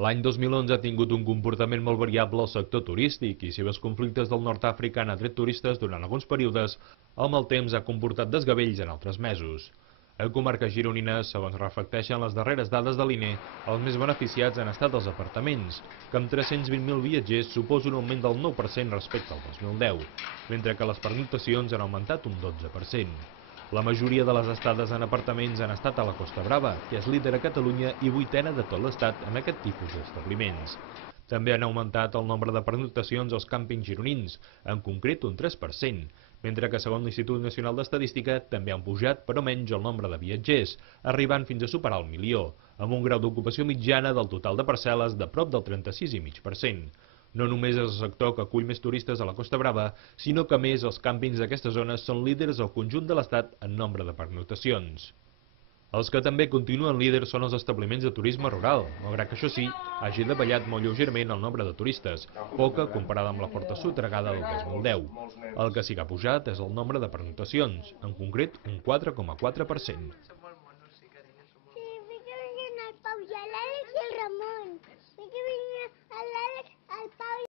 L'any 2011 ha tingut un comportament molt variable al sector turístic i si bé els conflictes del nord d'Àfrica han atret turistes durant alguns períodes, el mal temps ha comportat desgavells en altres mesos. A comarques gironines, segons reflecteixen les darreres dades de l'INE, els més beneficiats han estat els apartaments, que amb 320.000 viatgers suposa un augment del 9% respecte al 2010, mentre que les pernoctacions han augmentat un 12%. La majoria de les estades en apartaments han estat a la Costa Brava, que és líder a Catalunya i vuitena de tot l'estat en aquest tipus d'establiments. També han augmentat el nombre de pernoctacions als càmpings gironins, en concret un 3%, mentre que segons l'Institut Nacional d'Estadística també han pujat però menys el nombre de viatgers, arribant fins a superar el milió, amb un grau d'ocupació mitjana del total de parcel·les de prop del 36,5%. No només és el sector que acull més turistes a la Costa Brava, sinó que més els càmpings d'aquestes zones són líders al conjunt de l'estat en nombre de pernoctacions. Els que també continuen líders són els establiments de turisme rural, malgrat que això sí, hagi davallat molt lleugerament el nombre de turistes, poca comparada amb la forta sotragada del 2010. El que sí que ha pujat és el nombre de pernoctacions, en concret un 4,4%.